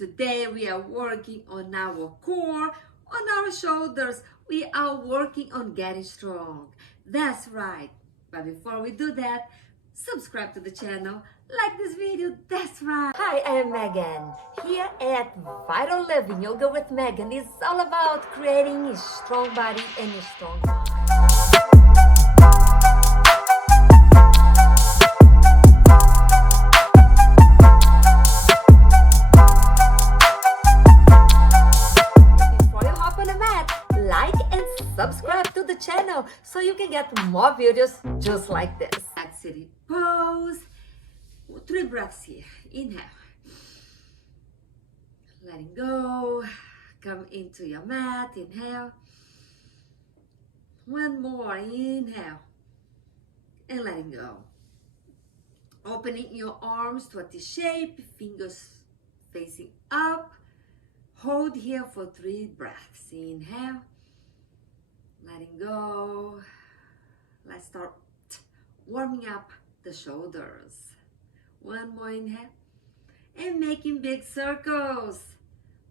Today we are working on our core, on our shoulders. We are working on getting strong. That's right. But before we do that, subscribe to the channel, like this video. That's right. Hi, I'm Megan. Here at Vital Living Yoga with Megan is all about creating a strong body and a strong mind. Before you hop on the mat, like and subscribe to the channel so you can get more videos just like this. Back sitting pose. 3 breaths here. Inhale. Letting go. Come into your mat. Inhale. One more. Inhale. And letting go. Opening your arms to a T shape. Fingers facing up. Hold here for 3 breaths. Inhale. Letting go. Let's start warming up the shoulders. One more inhale. And making big circles.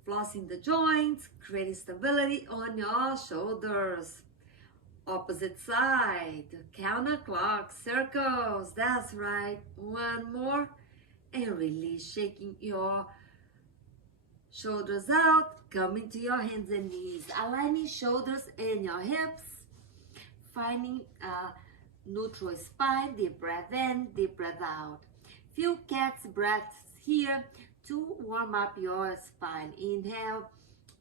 Flossing the joints, creating stability on your shoulders. Opposite side. Counterclock circles. That's right. One more. And release, shaking your shoulders out. Come into your hands and knees. Aligning shoulders and your hips. Finding a neutral spine. Deep breath in, deep breath out. Few cat's breaths here to warm up your spine. Inhale,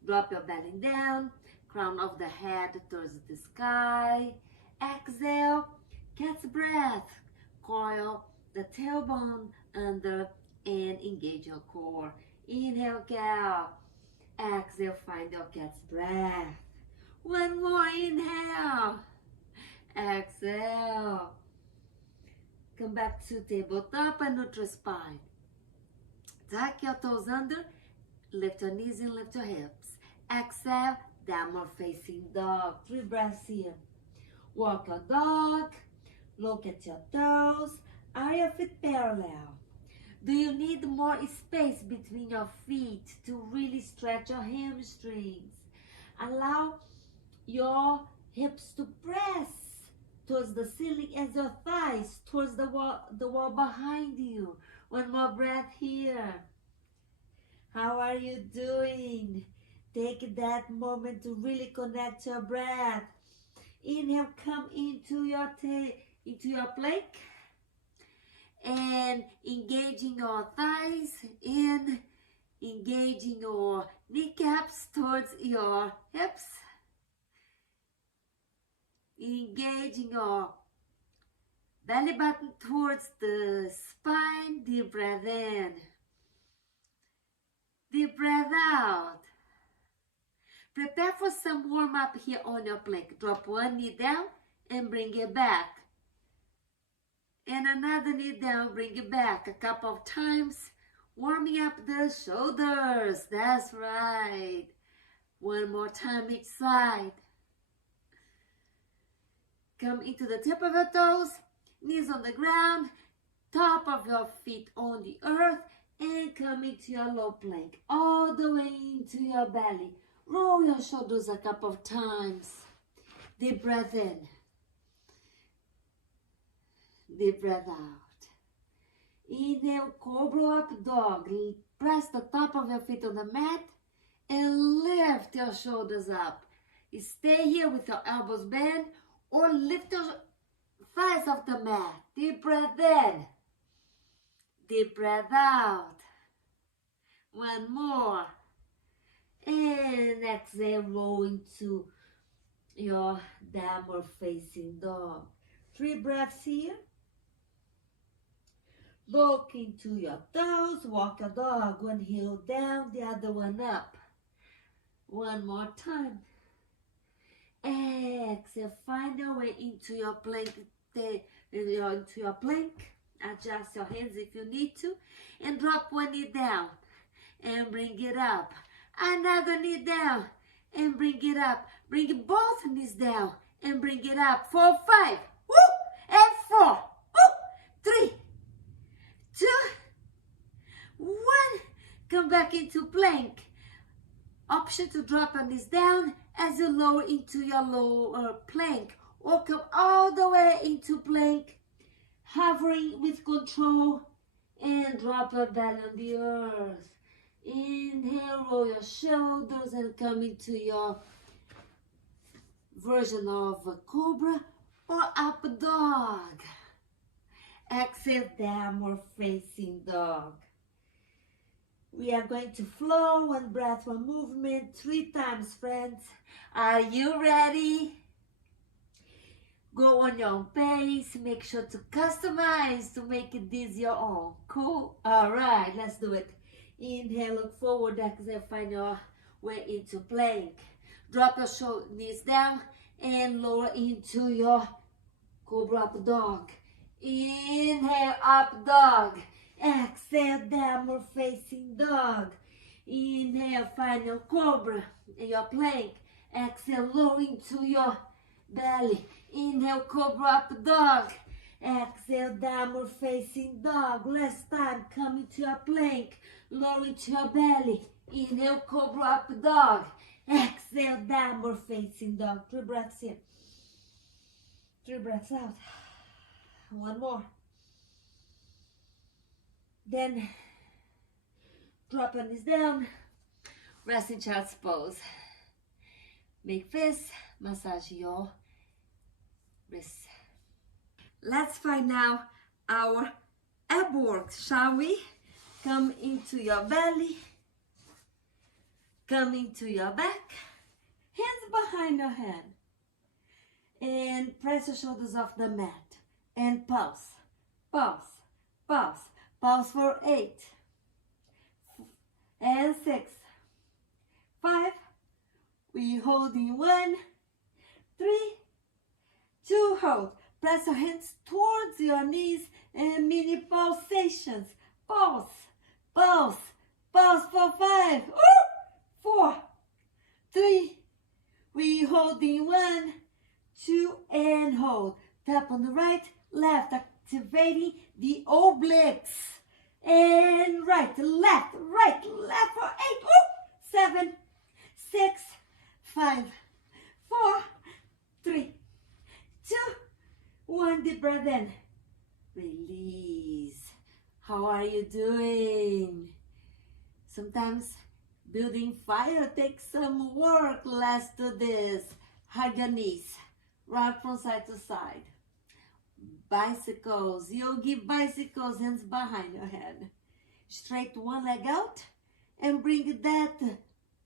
drop your belly down, crown of the head towards the sky. Exhale, cat's breath. Coil the tailbone under and engage your core. Inhale, cow. Exhale, find your cat's breath. One more inhale. Exhale. Come back to tabletop and neutral spine. Tuck your toes under, lift your knees and lift your hips. Exhale, downward facing dog. 3 breaths here. Walk your dog, look at your toes. Are your feet parallel? Do you need more space between your feet to really stretch your hamstrings? Allow your hips to press towards the ceiling as your thighs towards the wall behind you. One more breath here. How are you doing? Take that moment to really connect your breath. Inhale, come into your plank and engaging your thighs and engaging your kneecaps towards your hips. Engaging your belly button towards the spine. Deep breath in. Deep breath out. Prepare for some warm up here on your plank. Drop one knee down and bring it back. And another knee down, bring it back a couple of times. Warming up the shoulders. That's right. One more time each side. Come into the tip of your toes, knees on the ground, top of your feet on the earth, and come into your low plank, all the way into your belly. Roll your shoulders a couple of times. Deep breath in. Deep breath out. Inhale, cobra up dog. Press the top of your feet on the mat and lift your shoulders up. Stay here with your elbows bent, or lift your thighs off the mat. Deep breath in. Deep breath out. One more. And exhale, roll into your downward facing dog. 3 breaths here. Look into your toes. Walk your dog. One heel down, the other one up. One more time. Exhale, find your way into your plank. Into your plank. Adjust your hands if you need to. And drop one knee down. And bring it up. Another knee down. And bring it up. Bring both knees down. And bring it up. 4, 5. Woo! And 4. Woo! 3, 2, 1. Come back into plank. Option to drop your knees down as you lower into your lower plank, or come all the way into plank, hovering with control, and drop your belly on the earth. Inhale, roll your shoulders and come into your version of a cobra or up dog. Exhale, downward facing dog. We are going to flow, one breath, one movement, 3 times, friends. Are you ready? Go on your own pace. Make sure to customize to make this your own. Cool? All right, let's do it. Inhale, look forward. Exhale, find your way into plank. Drop your knees down and lower into your cobra up dog. Inhale, up dog. Exhale, downward facing dog. Inhale, find your cobra in your plank. Exhale, lower into your belly. Inhale, cobra up dog. Exhale, downward facing dog. Last time, come into your plank. Lower into your belly. Inhale, cobra up dog. Exhale, downward facing dog. 3 breaths in. 3 breaths out. One more. Then drop your knees down. Rest in child's pose. Make fists. Massage your wrists. Let's find now our ab work, shall we? Come into your belly. Come into your back. Hands behind your head. And press your shoulders off the mat. And pulse. Pulse. Pulse. Pulse for 8. And 6. 5. We hold in 1. 3. 2. Hold. Press your hands towards your knees and mini pulsations. Pulse. Pulse. Pulse for 5. 4. 3. We hold in 1. 2. And hold. Tap on the right, left, activating the obliques. And right, left for 8. 7, 6, 5, 4, 3, 2, 1. Deep breath in. Release. How are you doing? Sometimes building fire takes some work. Let's do this. Hug your knees. Rock from side to side. Bicycles, yogi bicycles, hands behind your head. Straight one leg out and bring that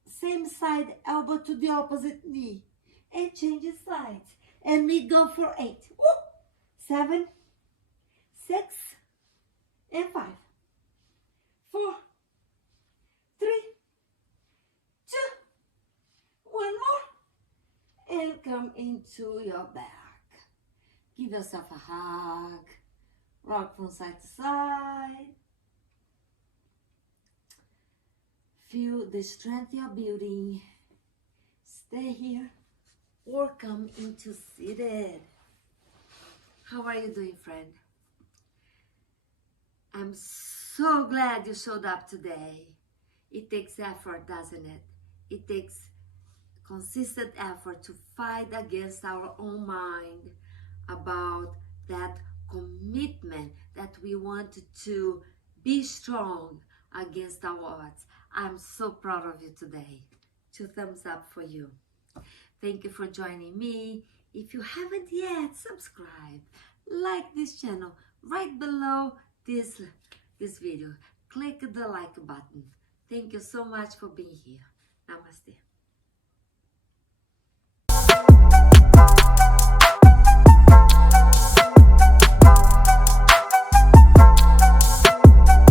same side elbow to the opposite knee. And change the sides. And we go for 8. 7, 6, and 5. 4, 3, 2, 1 more. And come into your back. Give yourself a hug. Rock from side to side. Feel the strength you're building. Stay here or come into seated. How are you doing, friend? I'm so glad you showed up today. It takes effort, doesn't it? It takes consistent effort to fight against our own mind about that commitment that we want to be strong against our odds. I'm so proud of you today. 2 thumbs up for you. Thank you for joining me. If you haven't yet, subscribe, like this channel right below this video. Click the like button. Thank you so much for being here. Namaste.